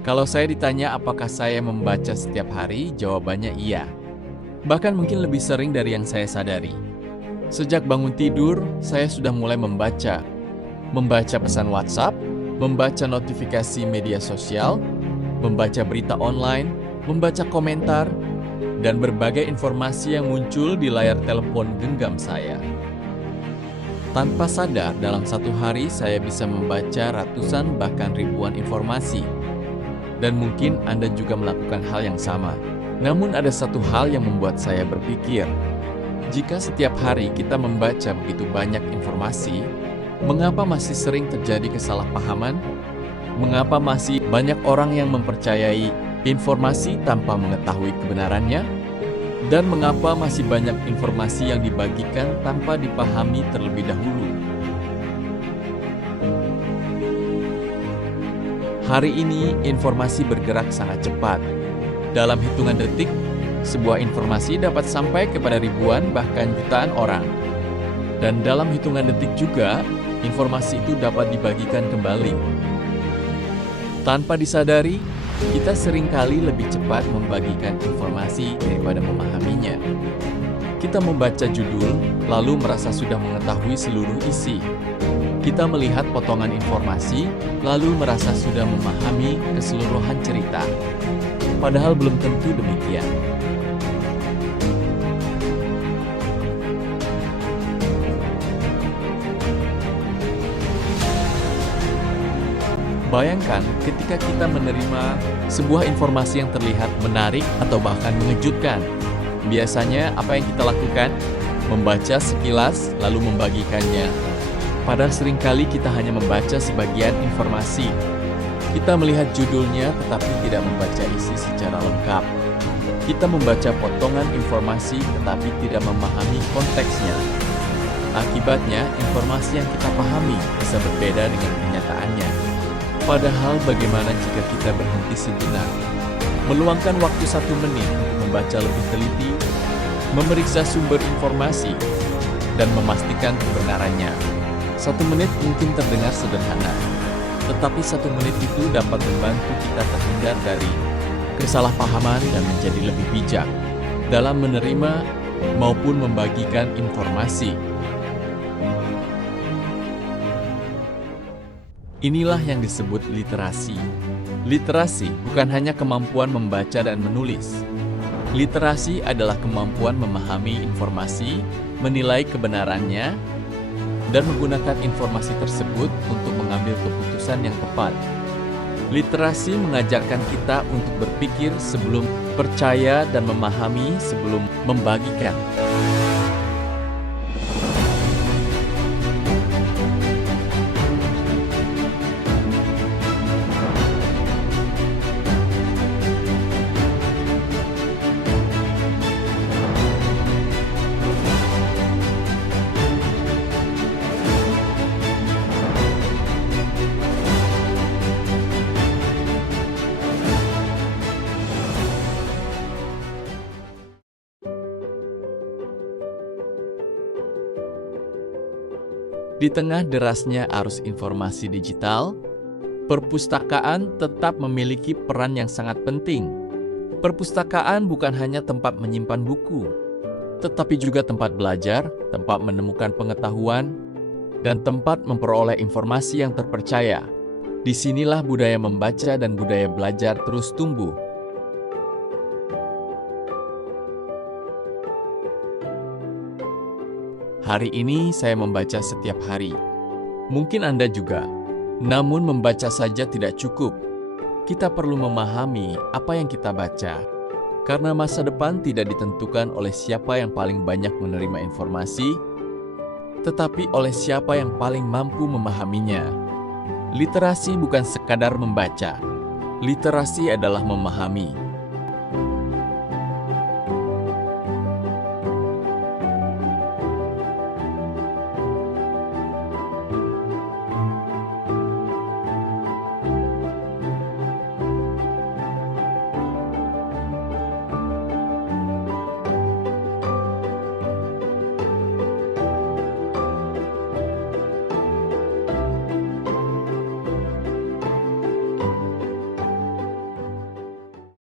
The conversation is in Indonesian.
Kalau saya ditanya apakah saya membaca setiap hari, jawabannya iya. Bahkan mungkin lebih sering dari yang saya sadari. Sejak bangun tidur, saya sudah mulai membaca. Membaca pesan WhatsApp, membaca notifikasi media sosial, membaca berita online, membaca komentar, dan berbagai informasi yang muncul di layar telepon genggam saya. Tanpa sadar, dalam satu hari saya bisa membaca ratusan bahkan ribuan informasi. Dan mungkin Anda juga melakukan hal yang sama. Namun ada satu hal yang membuat saya berpikir, jika setiap hari kita membaca begitu banyak informasi, mengapa masih sering terjadi kesalahpahaman? Mengapa masih banyak orang yang mempercayai informasi tanpa mengetahui kebenarannya? Dan mengapa masih banyak informasi yang dibagikan tanpa dipahami terlebih dahulu? Hari ini, informasi bergerak sangat cepat. Dalam hitungan detik, sebuah informasi dapat sampai kepada ribuan bahkan jutaan orang. Dan dalam hitungan detik juga, informasi itu dapat dibagikan kembali. Tanpa disadari, kita seringkali lebih cepat membagikan informasi daripada memahaminya. Kita membaca judul, lalu merasa sudah mengetahui seluruh isi. Kita melihat potongan informasi, lalu merasa sudah memahami keseluruhan cerita. Padahal belum tentu demikian. Bayangkan ketika kita menerima sebuah informasi yang terlihat menarik atau bahkan mengejutkan. Biasanya apa yang kita lakukan? Membaca sekilas lalu membagikannya. Padahal seringkali kita hanya membaca sebagian informasi. Kita melihat judulnya tetapi tidak membaca isi secara lengkap. Kita membaca potongan informasi tetapi tidak memahami konteksnya. Akibatnya, informasi yang kita pahami bisa berbeda dengan kenyataannya. Padahal bagaimana jika kita berhenti sejenak, meluangkan waktu 1 menit untuk membaca lebih teliti, memeriksa sumber informasi, dan memastikan kebenarannya. 1 menit mungkin terdengar sederhana, tetapi 1 menit itu dapat membantu kita terhindar dari kesalahpahaman dan menjadi lebih bijak dalam menerima maupun membagikan informasi. Inilah yang disebut literasi. Literasi bukan hanya kemampuan membaca dan menulis. Literasi adalah kemampuan memahami informasi, menilai kebenarannya, dan menggunakan informasi tersebut untuk mengambil keputusan yang tepat. Literasi mengajarkan kita untuk berpikir sebelum percaya dan memahami sebelum membagikan. Di tengah derasnya arus informasi digital, perpustakaan tetap memiliki peran yang sangat penting. Perpustakaan bukan hanya tempat menyimpan buku, tetapi juga tempat belajar, tempat menemukan pengetahuan, dan tempat memperoleh informasi yang terpercaya. Disinilah budaya membaca dan budaya belajar terus tumbuh. Hari ini saya membaca setiap hari. Mungkin Anda juga. Namun membaca saja tidak cukup. Kita perlu memahami apa yang kita baca. Karena masa depan tidak ditentukan oleh siapa yang paling banyak menerima informasi, tetapi oleh siapa yang paling mampu memahaminya. Literasi bukan sekadar membaca. Literasi adalah memahami.